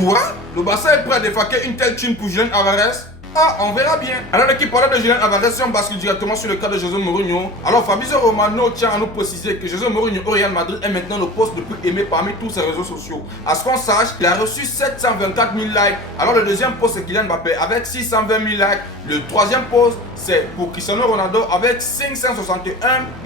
Quoi? Le Barça est prêt à défaquer une telle thune pour Julián Álvarez? Ah, on verra bien. Alors l'équipe parlait de Julián Álvarez, si on bascule directement sur le cas de José Mourinho. Alors Fabrizio Romano tient à nous préciser que José Mourinho au Real Madrid est maintenant le poste le plus aimé parmi tous ses réseaux sociaux. À ce qu'on sache, il a reçu 724 000 likes. Alors le deuxième poste c'est Kylian Mbappé avec 620 000 likes. Le troisième poste c'est pour Cristiano Ronaldo avec 561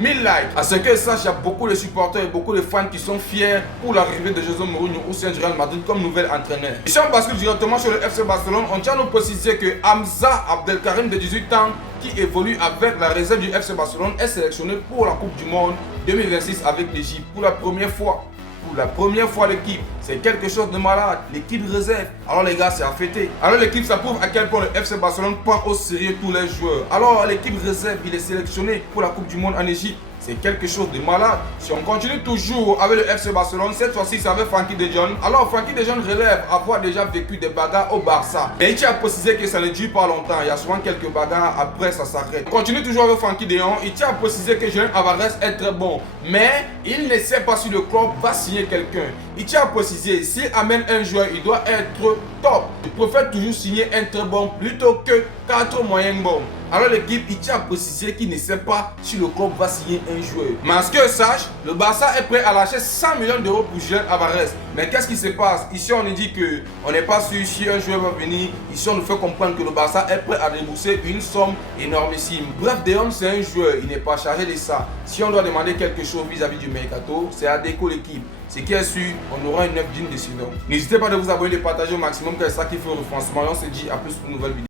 000 likes. À ce que sache, il y a beaucoup de supporters et beaucoup de fans qui sont fiers pour l'arrivée de José Mourinho au sein du Real Madrid comme nouvel entraîneur. Et si on bascule directement sur le FC Barcelone, on tient à nous préciser que Hamza Abdelkarim de 18 ans qui évolue avec la réserve du FC Barcelone est sélectionné pour la Coupe du Monde 2026 avec l'Égypte pour la première fois. Pour la première fois l'équipe, c'est quelque chose de malade, l'équipe réserve. Alors les gars, c'est à fêter. Alors l'équipe, ça prouve à quel point le FC Barcelone prend au sérieux tous les joueurs. Alors l'équipe réserve, il est sélectionné pour la Coupe du Monde en Égypte. C'est quelque chose de malade. Si on continue toujours avec le FC Barcelone, cette fois-ci c'est avec Frenkie de Jong. Alors Frenkie de Jong relève avoir déjà vécu des bagarres au Barça. Mais il tient à préciser que ça ne dure pas longtemps. Il y a souvent quelques bagarres, après ça s'arrête. On continue toujours avec Frenkie de Jong. Il tient à préciser que Julián Álvarez est très bon. Mais il ne sait pas si le club va signer quelqu'un. Il tient à préciser, s'il amène un joueur, il doit être top. Il préfère toujours signer un très bon plutôt que 4 moyens bons. Alors l'équipe, il tient à préciser qu'il ne sait pas si le club va signer un joueur. Mais à ce que sache, le Barça est prêt à lâcher 100 millions d'euros pour Julián Álvarez. Mais qu'est-ce qui se passe? Ici on nous dit qu'on n'est pas sûr si un joueur va venir. Ici on nous fait comprendre que le Barça est prêt à débourser une somme énormissime. Bref, De Jong c'est un joueur, il n'est pas chargé de ça. Si on doit demander quelque chose vis-à-vis du mercato, c'est à Deco l'équipe. Ce qui est sûr, on aura une œuvre digne de ce nom. N'hésitez pas à vous abonner et de partager au maximum, car c'est ça qui fait le référencement. Et on se dit à plus pour une nouvelle vidéo.